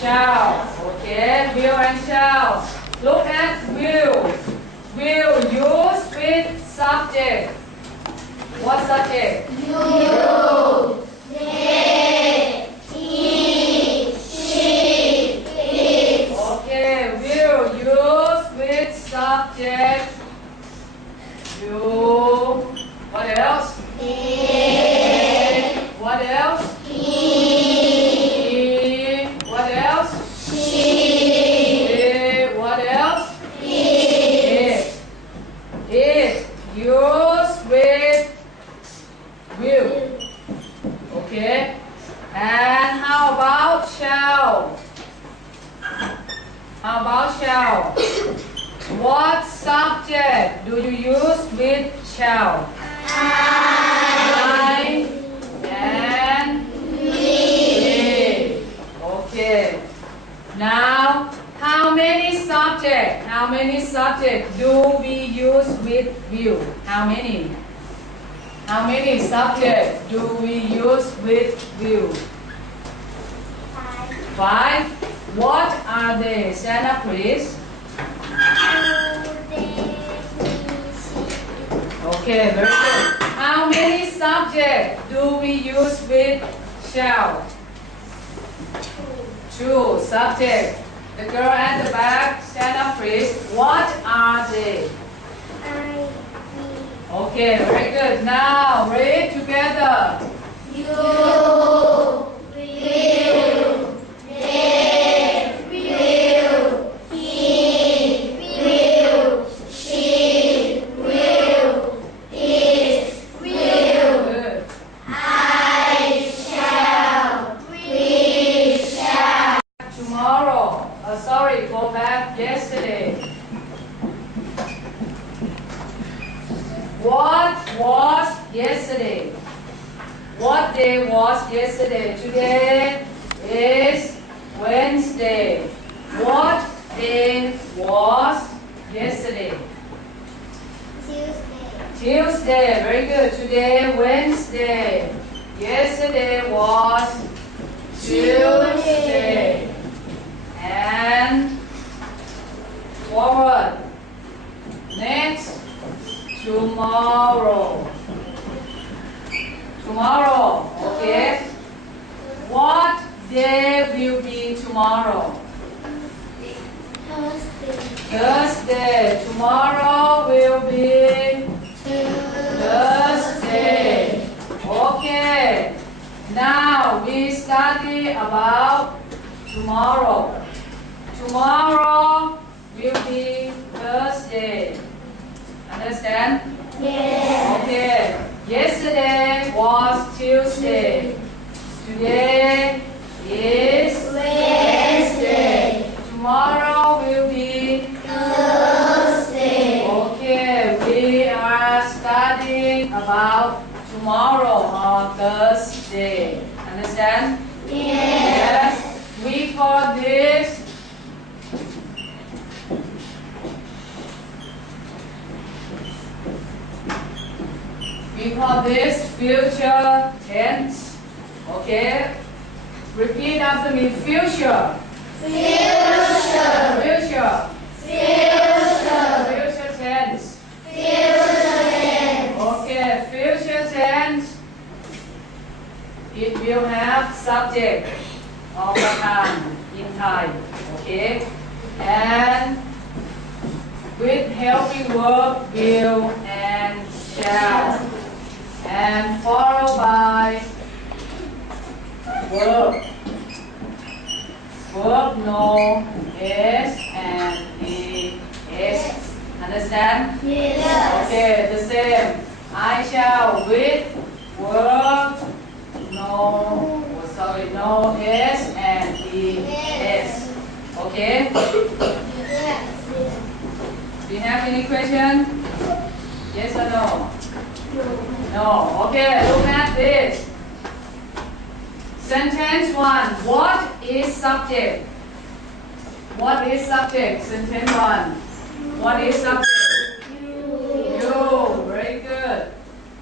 Shall. Okay, will and shall. Look at will. Will use with subject. What subject? You. They. He. She. It. Okay, will use with subject. You. What else? They. What else? He. What else? She. What else? It. It used with will. Okay. And how about shall? How about shall? What subject do you use with shall? I and we. Okay. Now, how many subjects do we use with will? How many? How many subjects do we use with will? 5. What are they? Stand up, please. Okay, very good. How many subjects do we use with shall? 2 subjects. The girl at the back, stand up, please. What are they? Okay, very good. Now, read together. You. Will. They. Will. He. Will. She. Will. It. Will. Good. I shall. We shall. Tomorrow. Sorry, go back yesterday. What was yesterday? What day was yesterday? Today is Wednesday. What day was yesterday? Tuesday. Very good. Today, Wednesday. Yesterday was Tuesday. And forward. Next. Tomorrow. Tomorrow. Okay. What day will be tomorrow? Thursday. Tomorrow will be Thursday. Okay. Now we study about tomorrow. Tomorrow will be Thursday. Understand? Yes. Okay. Yesterday was Tuesday. Today is Wednesday. Tomorrow will be Thursday. Okay. We are studying about tomorrow on Thursday. Understand? Yes. We call this future tense. Okay. Repeat after me. Future. Future. Future. Future. Future tense. Future tense. Okay. Future tense. It will have subject of the time in time. Okay. And with helping verb will and shall. And followed by verb. Verb no, s and es. Understand? Yes. Okay, the same. I shall with verb no, no s and es. Okay? Do you have any question? Yes or no? No. Okay, look at this. Sentence 1. What is subject? What is subject? Sentence 1. What is subject? You. Very good.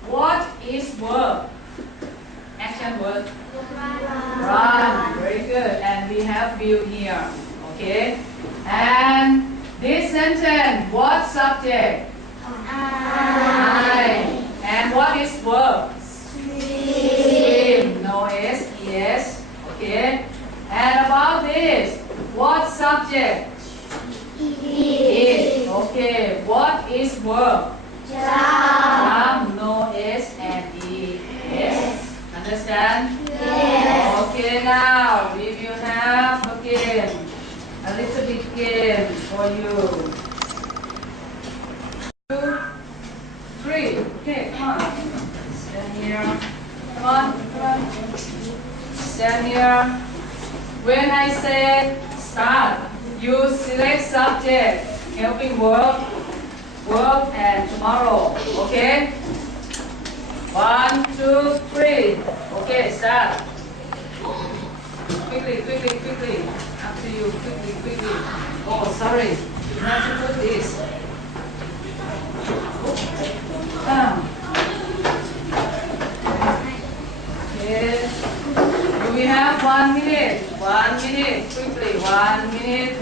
What is verb? Action word. Run. Very good. And we have have Bill here. Okay? And this sentence, what subject? I. And what is verb? Swim. No S, yes. Okay? And about this, what subject? It. Okay. What is verb? Jump. No S and E. Yes. Understand? Yes. Okay, now we will have again a little bit game for you. 2, 3. Okay, come on. Stand here. Come on, come on. Stand here. When I say start, you select subject, helping verb, and tomorrow. Okay? 1, 2, 3. Okay, start. Quickly. Up to you. Quickly. Oh, sorry. You have to put this. Down. Okay. We have 1 minute. 1 minute. Quickly. 1 minute.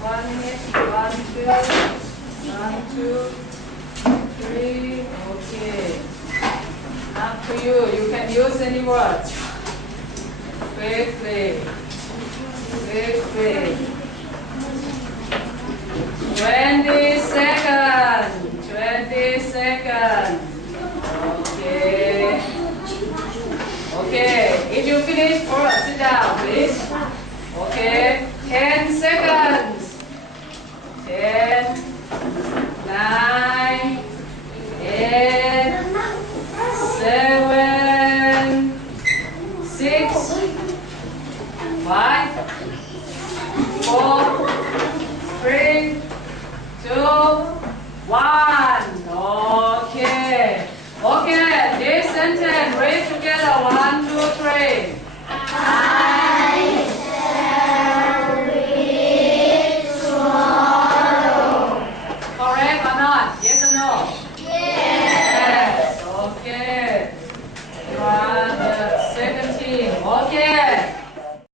1 minute. 1, 2, 3. Okay. Up to you. You can use any words. Quickly. 20 seconds. 20 seconds. Okay. If you finish, sit down, please. Okay. 10 seconds. 10, 9, 8, 7, 6, 5, 4, 3, 2, 1. Okay. This sentence, read together. 1, 2, 3. I shall read tomorrow. Correct or not? Yes or no? Yes.